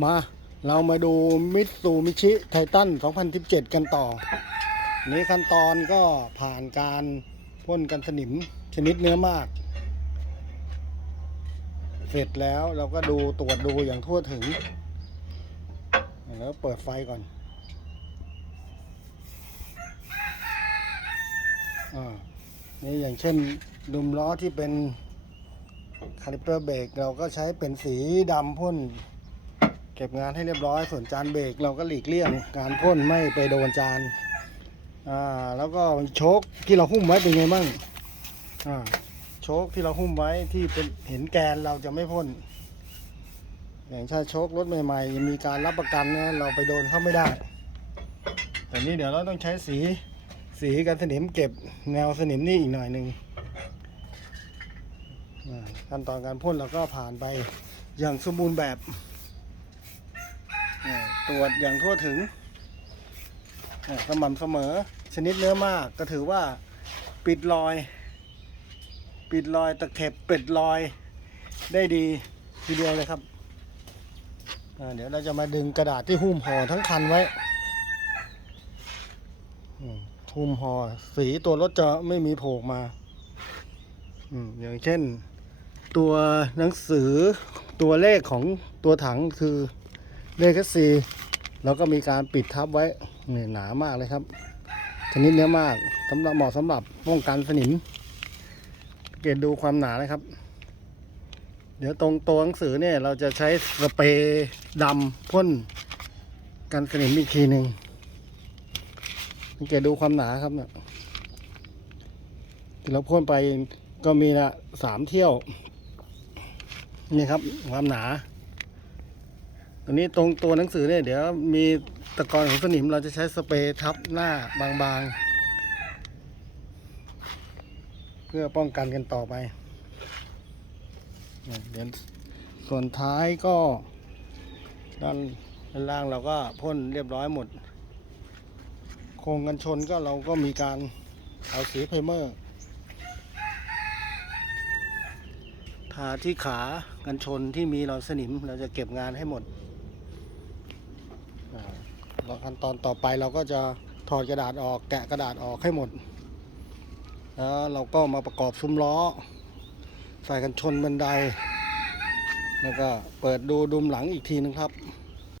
มาเรามาดูมิตซูมิชิไททัน2017 กันต่อ นี้ขั้นตอนก็ผ่านการพ่นกันสนิมชนิดเนื้อมาก เสร็จแล้วเราก็ดูตรวจดูอย่างทั่วถึง แล้วเปิดไฟก่อนอ่านี่อย่างเช่นดุมล้อที่เป็นคาลิปเปอร์เบรกเราก็ใช้เป็นสีดำพ่น เก็บงานให้เรียบร้อย ส่วนจานเบรกเราก็หลีกเลี่ยงการพ่นไม่ไปโดนจานอ่าแล้วก็โชคที่เราหุ้มไว้เป็นไงบ้างอ่าโชคที่เราหุ้มไว้ที่เป็นเห็นแกนเราจะไม่พ่นอย่างถ้าโชครถใหม่ๆ มีการรับประกันนะเราไปโดนเข้าไม่ได้ แต่นี่เดี๋ยวเราต้องใช้สีสีกันสนิมเก็บแนวสนิมนี่อีกหน่อยหนึ่งขั้นตอนการพ่นเราก็ผ่านไปอย่างสมบูรณ์แบบ ตรวจอย่างทั่วถึงสม่ำเสมอ ชนิดเนื้อมากก็ถือว่าปิดรอย ปิดรอยตะเข็บปิดรอยได้ดีทีเดียวเลยครับ เดี๋ยวเราจะมาดึงกระดาษที่หุ้มห่อทั้งคันไว้หุ้มห่อสีตัวรถจะไม่มีโผล่มาอย่างเช่น ตัวหนังสือตัวเลขของตัวถังคือ เลขซีแล้วก็มีการปิดทับไว้เนี่ยหนามากเลยครับ ชนิดเนื้อมากสำหรับเหมาะสำหรับป้องกันสนิม เกณฑ์ดูความหนานะครับ เดี๋ยวตรงตัวหนังสือเนี่ยเราจะใช้สเปรย์ดำพ่นกันสนิมอีกทีหนึ่งสังเกตดูความหนาครับเนี่ยที่เราพ่นไปก็มีละสามเที่ยว นี่ครับความหนา ตอนนี้ตรงตัวหนังสือเนี่ยเดี๋ยวมีตะกอนของสนิมเราจะใช้สเปรย์ทับหน้าบางๆ เพื่อป้องกันกันต่อไปเนี่ยเดี๋ยวส่วนท้ายก็ด้านล่างเราก็พ่นเรียบร้อยหมด โครงกันชนก็เราก็มีการเอาสีไพเมอร์ทาที่ขากันชนที่มีรอยสนิมเราจะเก็บงานให้หมด ขั้นตอนต่อไปเราก็จะถอดกระดาษออกแกะกระดาษออกให้หมด แล้วเราก็มาประกอบซุ้มล้อ ใส่กันชนบันได แล้วก็เปิดดูดุมหลังอีกทีนึงครับ